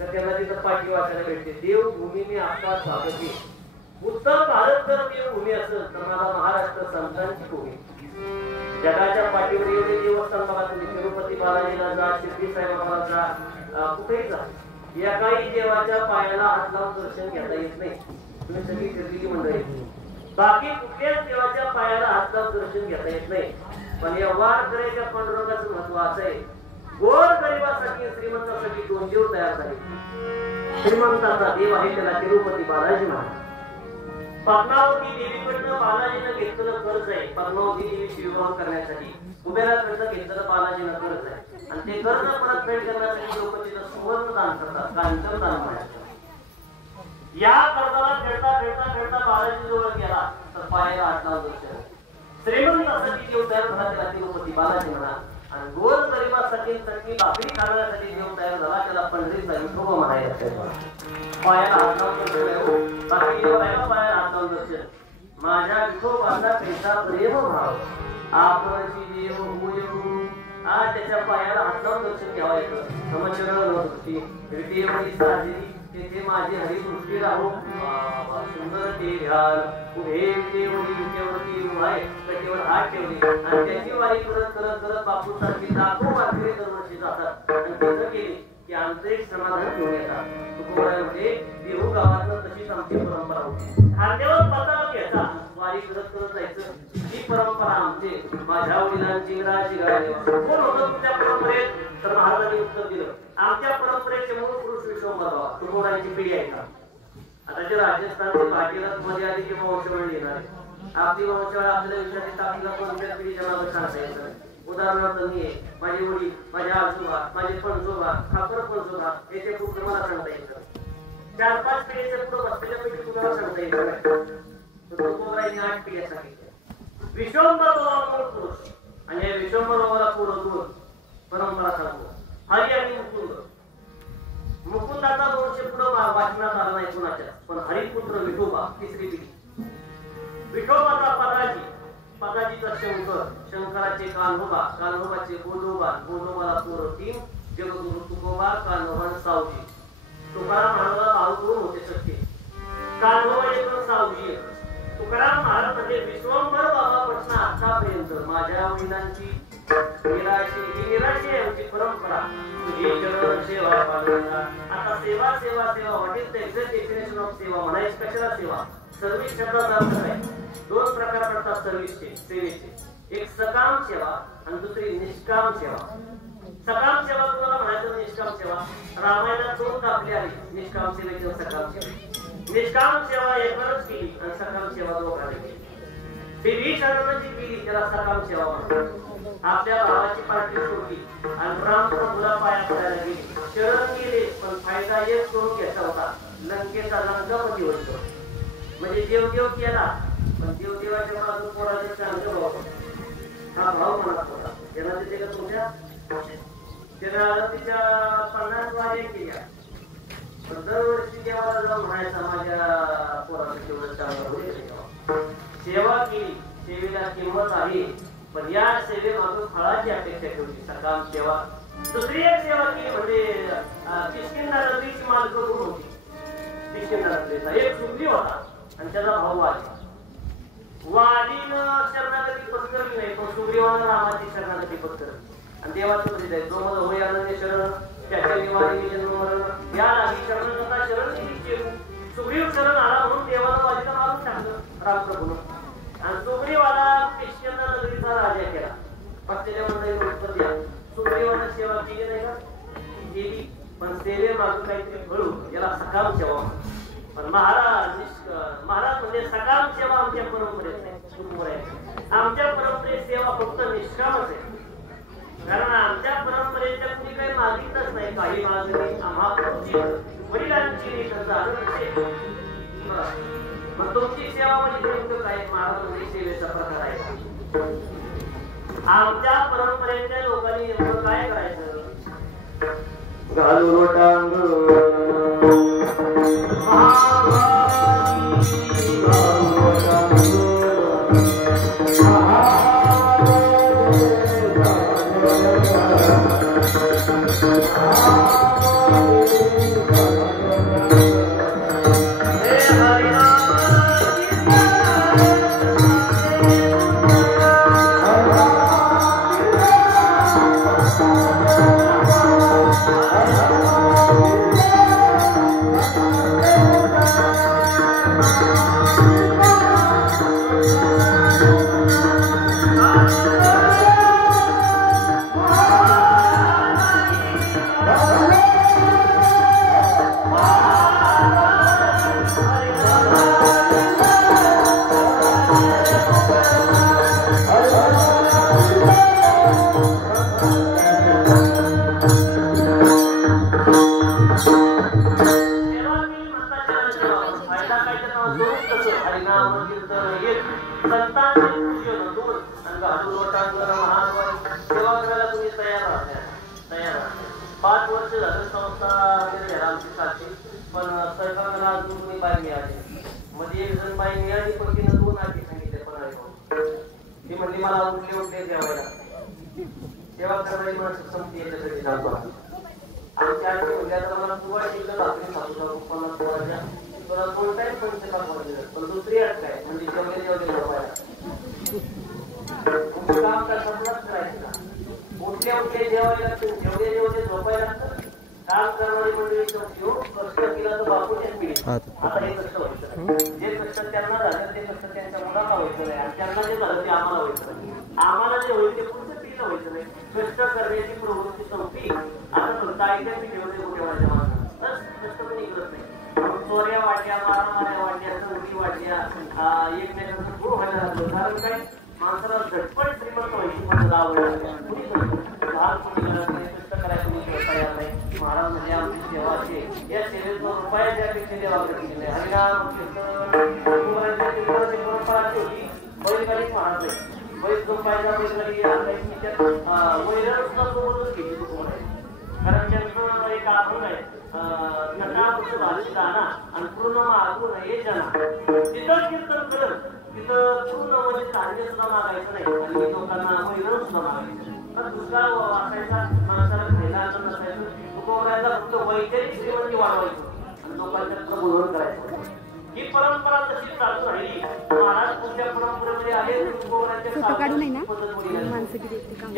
तर त्यांना तिथं पाठी वाचायला भेटते. देवभूमीने आपला स्वागती. उत्तम भारत जर देवभूमी असेल तर मला महाराष्ट्र संतांची भूमी. जगाच्या पाठीवर एवढे देवस्थान बघा तुम्ही. तिरुपती बालाजीला जा, शिर्डी साईबाबाला जा, कुठेही जा, एकाही देवाच्या पायाला हात लावून दर्शन घेता येत नाही. तुम्ही सगळी फिरलेली मंडळी. बाकी कुठल्याच देवाच्या पायाला हात लावून दर्शन घेता येत नाही. पण या वारकऱ्याच्या पांडुरंगाचं महत्व असं आहे. गोर गरिबासाठी श्रीमंतासाठी दोन देव तयार झाले. श्रीमंताचा देव आहे त्याला तिरुपती बालाजी म्हणा. पद्मावती देवीकडनं बालाजीनं घेतलेलं कर्ज आहे. पद्मावती देवीची विवाह करण्यासाठी कुबेराकडनं घेतलेलं बालाजीनं कर्ज आहे. आणि ते कर्ज परतफेड करण्यासाठी लोक तिथं सुवर्ण दान करतात, कांचन दान म्हणतात. या कर्जाला फेडता फेडता फेडता बालाजी जवळ गेला तर पायाला हात लावून दर्शन. श्रीमंतासाठी देव तयार झाला त्याला तिरुपती बालाजी म्हणा. आणि गोर गरिबासाठी चटणी भाकरी खाण्यासाठी देव तयार झाला त्याला पंढरीचा विठोबा म्हणायला. पायाला हात लावून दर्शन. बाकी देव आहे पायाला हात लावून दर्शन. माझ्या विठोबाचा कैसा प्रेम भाव आपणची देव होय. आज त्याच्या पायाला हात लावून दर्शन घ्यावं येतं. समचरण होती हृदयमणी साजरी तेथे माझी हरिसृष्टी राहो. सुंदर ते ध्यान उभे देवळी विटेवरती उभाय कटेवर हात ठेवले आणि त्याची वारी करत करत करत बापू सारखी लाखो वारकरी दरवर्षी जातात. आणि तिथं गेले की आंतरिक समाधान घेऊन येतात. तुकोबारामध्ये देहू गावातनं तशीच आमची परंपरा होती. खांद्यावर पताळ घ्यायचा वारी करत करत जायचं. ही परंपरा आमची माझ्या वडिलांची राजी गाडी. कोण होतं तुमच्या परंपरेत? तर महाराजांनी उत्तर दिलं आमच्या परंपरेचे मूळ पुरुष विश्वंभरराव तुकोबारांची पिढी आहे का. आता जे राजस्थानचे भाटीला मध्ये आधी किंवा वंशवळ येणार आपली वंशवळ आपल्या विषयाची तापीला कोणत्या पिढीच्या नावात सांगता येतं. उदाहरणार्थ मी माझे वडील माझे आजोबा माझे पणजोबा खापर पणजोबा याचे पुढे मला सांगता येतं. 4-5 पिढीचे पुढे बसलेल्या पिढी तुम्हाला सांगता येतं. तुकोबारांनी 8 पिढ्या सांगितल्या. विश्वंभरराव मूळ पुरुष आणि या विश्वंभररावाला पुढे परंपरा सांगतो. हरी आणि मुकुंद. मुकुंदाचा 200 पुढे वाचनात आला नाही कोणाच्या. पण हरिपुत्र विठोबा तिसरी पिढी. विठोबाचा पदाजी पदाजीचा शंकर शंकराचे कान्होबा कान्होबाचे गोदोबा गोदोबाला पोर 3 जगगुरु तुकोबा कान्होबा सावजी. तुकाराम महाराजाला भाऊ दोन होते सख्खे. कान्होबा एक सावजी एक. तुकाराम महाराज म्हणजे विश्वंभर बाबापासून आतापर्यंत माझ्या वडिलांची निराशी आहे आमची परंपरा. तुझी चरण सेवा पालना. आता सेवा सेवा सेवा what is the exact definition of सेवा म्हणायची कशाला सेवा. सर्व्हिस शब्दाचा अर्थ काय. 2 प्रकार पडतात सर्व्हिसचे सेवेचे. एक सकाम सेवा आणि दुसरी निष्काम सेवा. सकाम सेवा तुम्हाला म्हणायचं निष्काम सेवा. रामायणात 2 दाखले आहेत निष्काम सेवेची आणि सकाम सेवा. निष्काम सेवा एकाच केली आणि सकाम सेवा दोघांनी केली. विभीषणाची केली त्याला सकाम सेवा म्हणतात. आपल्या भावाची पार्टी सोडली आणि राम प्रभूला पाया पडायला गेली. शरण गेले पण फायदा एक करून घ्यायचा होता. लंकेचा लंकापती होतो. म्हणजे देवदेव केला पण देवदेवाच्या बाजू पोराचे चांगले भाव हा भाव म्हणत होता. त्याला तिथे का तुमच्या त्याला तिच्या 50 वाऱ्या केल्या. पण दरवर्षी देवाला जाऊन म्हणायचा माझ्या पोराचं तेवढं चांगलं होईल. सेवा केली सेवेला किंमत आहे. पण या सेवेमागून फळाची अपेक्षा ठेवली सकाम सेवा. दुसरी एक सेवा केली म्हणजे किष्किंधा नदीची मालकं होती. किष्किंधा नदीचा एक सुग्रीव होता आणि त्याचा भाऊ वाली. वालीनं शरणागती पत्करली नाही पण सुग्रीवानं रामाची शरणागती पत्करली. आणि देवाचं हृदय जो मध्ये होय आनंद शरण त्याच्या निवारी जन्म मरण या लागी शरण शरण सुग्रीव शरण आला म्हणून देवानं वालीला मारून टाकलं रामप्रभूनं. आणि सुग्रीवाला किष्किंधा नगरीचा राजा केला. बसलेल्या मंडळीवर उत्तर द्या. सुग्रीवानं सेवा केली नाही का. केली पण सेवे मागून काहीतरी घडू याला सकाम सेवा. पण महाराज म्हणजे सकाम सेवा आमच्या परंपरेत नाही. आमच्या परंपरेत सेवा फक्त निष्कामच आहे. कारण आमच्या परंपरेच्या कुणी काही मागितच नाही. काही मागणी आम्हा वडिलांची मग तुमची सेवा म्हणजे नेमकं काय. महाराज सेवेचा प्रकार आहे. आमच्या परंपरेच्या लोकांनी नेमकं काय करायचं. घालून टांग Ah फोटो काढू नाही ना माणसं किती काम